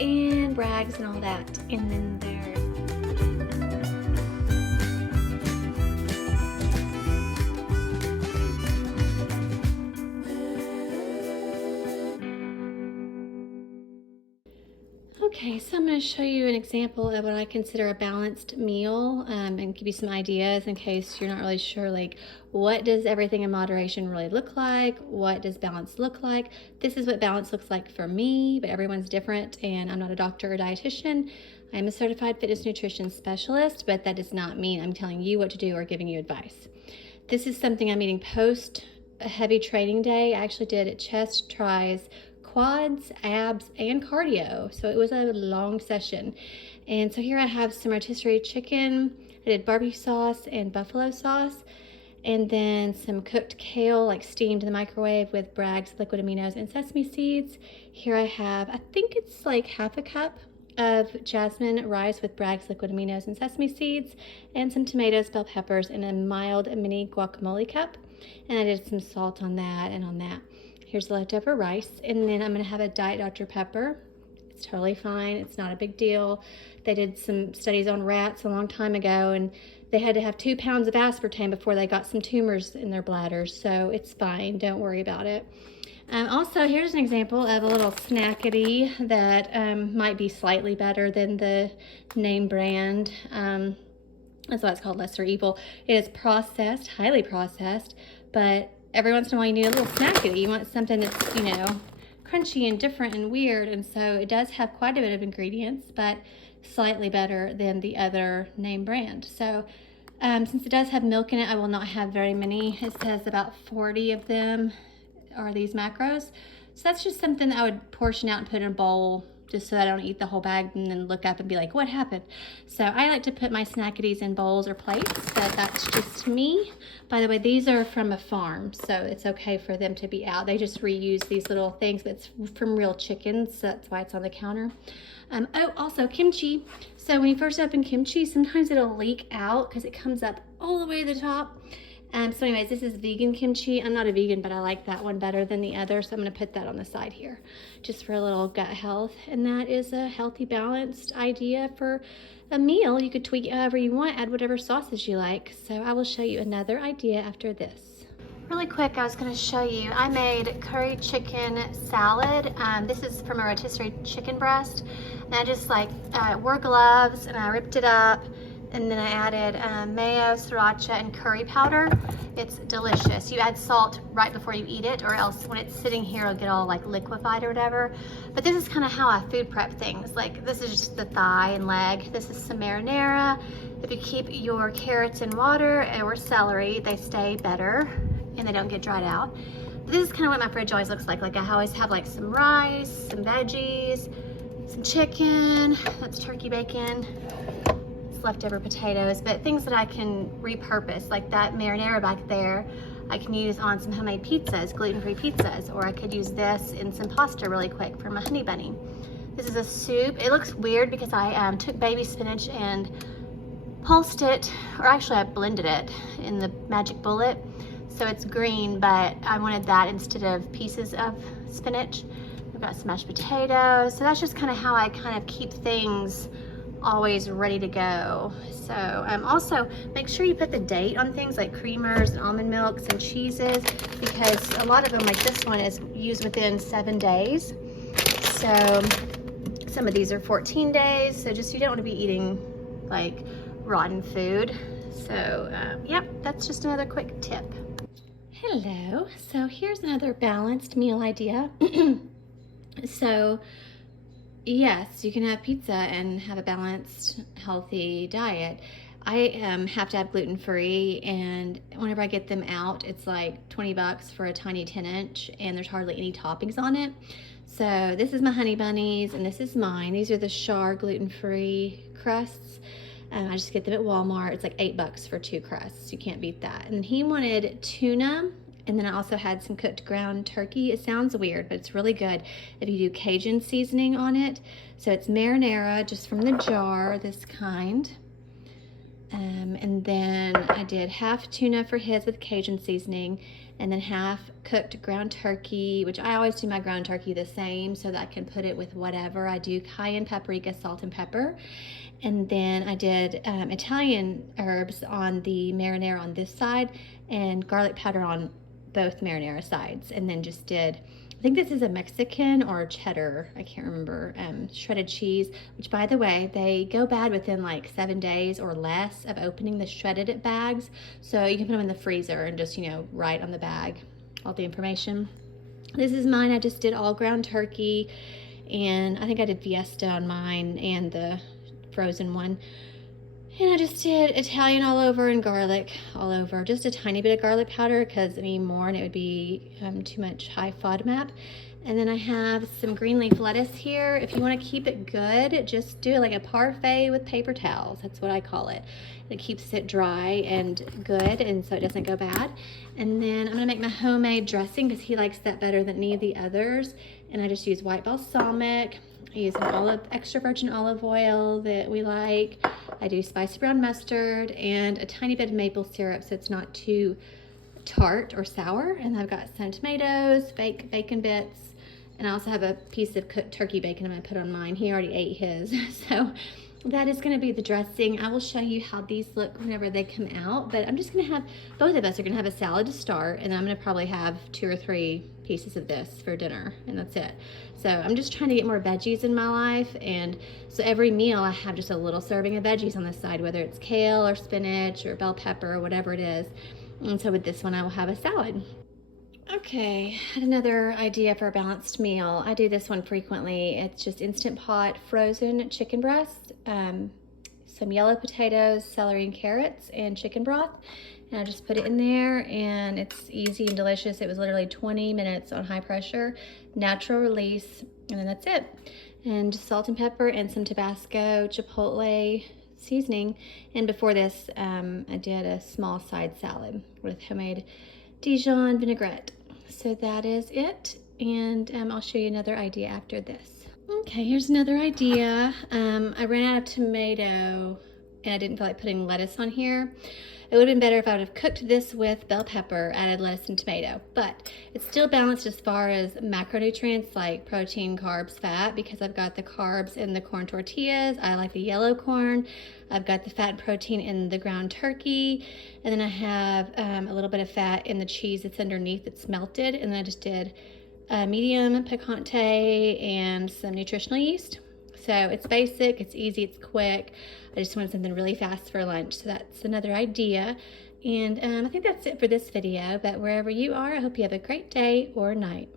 and Bragg's and all that. And then there's okay, so I'm going to show you an example of what I consider a balanced meal, and give you some ideas in case you're not really sure, like, what does everything in moderation really look like? What does balance look like? This is what balance looks like for me, but everyone's different, and I'm not a doctor or dietitian. I'm a certified fitness nutrition specialist, but that does not mean I'm telling you what to do or giving you advice. This is something I'm eating post a heavy training day. I actually did chest, tries, quads, abs, and cardio. So it was a long session. And so here I have some rotisserie chicken. I did barbecue sauce and buffalo sauce. And then some cooked kale, like steamed in the microwave with Bragg's liquid aminos and sesame seeds. Here I have, I think it's like half a cup of jasmine rice with Bragg's liquid aminos and sesame seeds, and some tomatoes, bell peppers, and a mild mini guacamole cup. And I did some salt on that and on that. Here's the leftover rice, and then I'm gonna have a Diet Dr. Pepper. It's totally fine, it's not a big deal. They did some studies on rats a long time ago, and they had to have 2 pounds of aspartame before they got some tumors in their bladders, so it's fine, don't worry about it. Also, here's an example of a little snackity that might be slightly better than the name brand. That's why it's called Lesser Evil. It is processed, highly processed, but every once in a while you need a little snackity. You want something that's, you know, crunchy and different and weird, and so it does have quite a bit of ingredients, but slightly better than the other name brand. So since it does have milk in it, I will not have very many. It says about 40 of them are these macros. So that's just something that I would portion out and put in a bowl, just so that I don't eat the whole bag and then look up and be like, what happened? So I like to put my snackities in bowls or plates, but that's just me. By the way, these are from a farm, so it's okay for them to be out. They just reuse these little things, but it's from real chickens, so that's why it's on the counter. Oh, also kimchi. So when you first open kimchi, sometimes it'll leak out because it comes up all the way to the top. So anyways, this is vegan kimchi. I'm not a vegan, but I like that one better than the other, so I'm gonna put that on the side here, just for a little gut health. And that is a healthy, balanced idea for a meal. You could tweak it however you want, add whatever sauces you like. So I will show you another idea after this. Really quick, I was gonna show you, I made curry chicken salad. This is from a rotisserie chicken breast. And I just wore gloves and I ripped it up. And then I added mayo, sriracha, and curry powder. It's delicious. You add salt right before you eat it, or else when it's sitting here, it'll get all like liquefied or whatever. But this is kind of how I food prep things. Like this is just the thigh and leg. This is some marinara. If you keep your carrots in water or celery, they stay better and they don't get dried out. But this is kind of what my fridge always looks like. Like I always have like some rice, some veggies, some chicken, that's turkey bacon, leftover potatoes, but things that I can repurpose, like that marinara back there, I can use on some homemade pizzas, gluten-free pizzas, or I could use this in some pasta really quick for my honey bunny. This is a soup. It looks weird because I took baby spinach and pulsed it, or actually I blended it in the Magic Bullet, so it's green, but I wanted that instead of pieces of spinach. I've got some mashed potatoes, so that's just kind of how I kind of keep things always ready to go. So also make sure you put the date on things like creamers and almond milks and cheeses, because a lot of them, like this one, is used within 7 days. So some of these are 14 days, so just you don't want to be eating like rotten food. So yep, that's just another quick tip. Hello, so here's another balanced meal idea. So yes, you can have pizza and have a balanced, healthy diet. I have to have gluten-free, and whenever I get them out, it's like 20 bucks for a tiny 10-inch, and there's hardly any toppings on it. So this is my honey bunnies, and this is mine. These are the Char gluten-free crusts. I just get them at Walmart. It's like 8 bucks for 2 crusts. You can't beat that. And he wanted tuna. And then I also had some cooked ground turkey. It sounds weird, but it's really good if you do Cajun seasoning on it. So it's marinara, just from the jar, this kind. And then I did half tuna for his with Cajun seasoning. and then half cooked ground turkey, which I always do my ground turkey the same so that I can put it with whatever. I do cayenne, paprika, salt, and pepper. And then I did Italian herbs on the marinara on this side and garlic powder on both marinara sides. And then just did, I think this is a Mexican or cheddar, I can't remember, shredded cheese, which by the way, they go bad within like 7 days or less of opening the shredded bags. So you can put them in the freezer and just, write on the bag all the information. This is mine. I just did all ground turkey, and I think I did Fiesta on mine and the frozen one. And I just did Italian all over and garlic all over. Just a tiny bit of garlic powder because I need more and it would be too much high FODMAP. And then I have some green leaf lettuce here. If you want to keep it good, just do it like a parfait with paper towels. That's what I call it. It keeps it dry and good, and so it doesn't go bad. And then I'm gonna make my homemade dressing because he likes that better than any of the others. And I just use white balsamic. I use an extra virgin olive oil that we like. I do spicy brown mustard and a tiny bit of maple syrup so it's not too tart or sour. And I've got some tomatoes, fake bacon bits, and I also have a piece of cooked turkey bacon I'm gonna put on mine. He already ate his. So that is gonna be the dressing. I will show you how these look whenever they come out, but I'm just gonna have, both of us are gonna have a salad to start, and I'm gonna probably have 2 or 3 pieces of this for dinner, and that's it. So I'm just trying to get more veggies in my life, and so every meal I have just a little serving of veggies on the side, whether it's kale or spinach or bell pepper or whatever it is. And so with this one I will have a salad. Okay, I had another idea for a balanced meal. I do this one frequently. It's just Instant Pot frozen chicken breast, some yellow potatoes, celery and carrots, and chicken broth. And I just put it in there, and it's easy and delicious. It was literally 20 minutes on high pressure, natural release, and then that's it. And just salt and pepper and some Tabasco chipotle seasoning. And before this, I did a small side salad with homemade Dijon vinaigrette. So that is it, and I'll show you another idea after this. Okay, here's another idea. I ran out of tomato and I didn't feel like putting lettuce on here. It would have been better if I would have cooked this with bell pepper, added lettuce and tomato, but it's still balanced as far as macronutrients like protein, carbs, fat, because I've got the carbs in the corn tortillas. I like the yellow corn. I've got the fat and protein in the ground turkey, and then I have a little bit of fat in the cheese that's underneath that's melted, and then I just did medium picante and some nutritional yeast. So it's basic, it's easy, it's quick. I just wanted something really fast for lunch, so that's another idea. And I think that's it for this video, but wherever you are, I hope you have a great day or night.